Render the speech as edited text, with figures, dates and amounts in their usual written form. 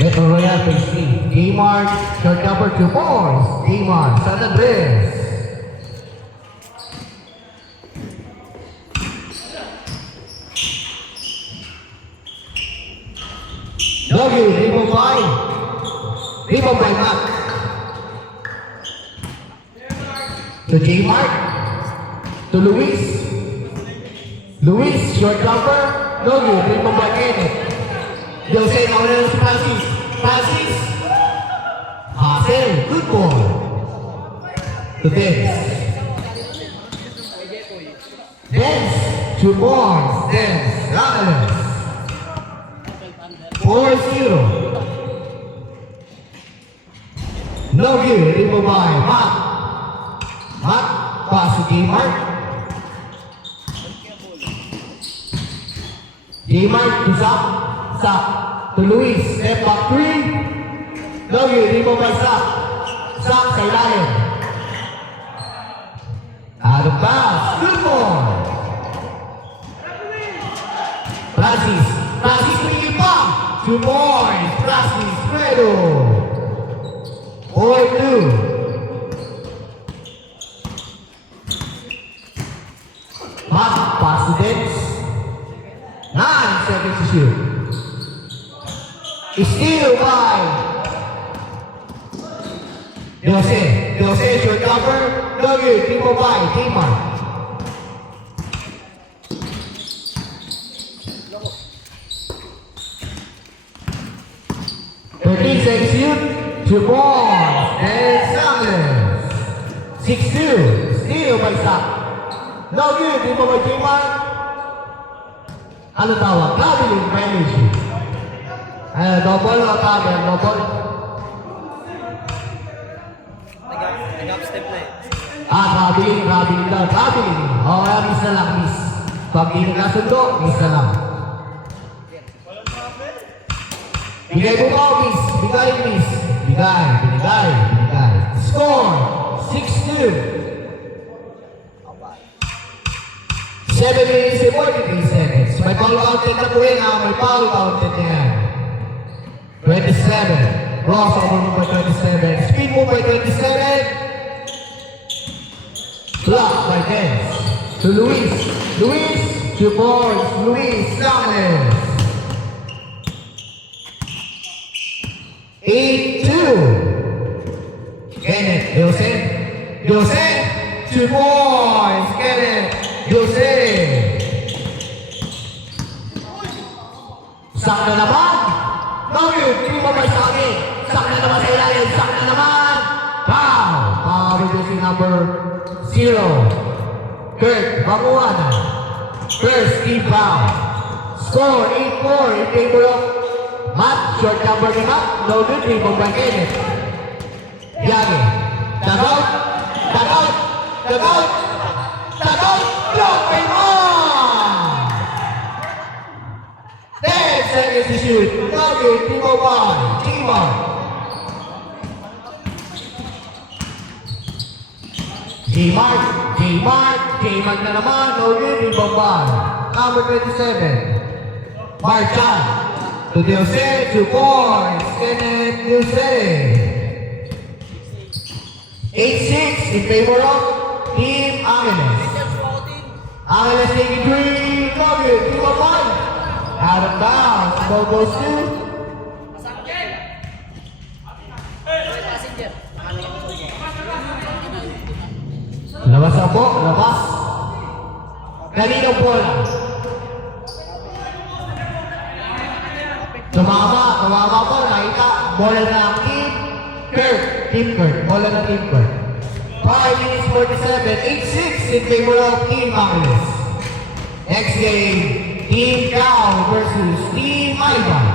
Metro Royal Phase 3. Kmart, short number 2 points. Kmart, San Andres. W, rebound by Mac. To J-Mark. To Luis. Luis, short number. W, rebound by Kenneth. Jose, nauna na si Francis. Francis. Hazel, good ball. To Dens. Dens, 2 points. Dens, Ramos. 4-0. No good. Rebound by Mac. Mac, pass to J-Mark. J-Mark to Zach. Zach to Luis. Step back 3. No good. Rebound by Zach. Zach sa ilalim. Out of bounds. Good ball. Francis. Francis pinigil pa. 2 points. Francis Fredo. 4-2. Mac, pass to Dens. 9 seconds to shoot. Steal by Jose. Jose, short cover. No good. People by Kmart. Shoot, 2 points, and Sanders. 6-2, steal by Zach. No good, di ba by J-Mark? Ano tawag? Traveling violation. Double o cover? Double? Nag-up step na eh. Traveling daw. Traveling. Kaya miss na lang, miss. Pag hindi nasundo, miss na lang. Bigay mo pa, miss. Bigay, miss. Bigay. Score, 6-2. 7 minutes and 43 seconds. May foul counted na po yun, may foul counted na yan. 27. Ross over number 27. Speed move by 27. Block by Dens. To Luis. Luis, 2 points. Luis Samuels. 8-2. Kenneth, Jose. 2 points. Kenneth, Jose. Sak na naman. No good. Di ba may sakit? Sak na naman sa ilalim. Sak na naman. Foul. Foul reducing number 0. Kurt Banguana. First team foul. Score 8-4 in favor of Matt. Short number ni Matt. No good. Rebound by Kenneth. Yagi. Tagout. Block by Matt. 10 seconds to shoot. No good. Rebound by T-Mark. J-Mark na naman. No good. Rebound by number 27. Marchan. To Jose, 2 points. Kenneth Jose. 8-6 in favor of Team Angeles. Angeles taking 3. No good. Team of 1. Out of bounds. Ball goes to labas na po. Labas. Kaninong bola? Tumama po, nakita. Bola na ang Team Kurt. Bola na Team Kurt. 5 minutes 47, 8-6 in favor of Team Angeles. Next game, Team Cao versus Team Ivan.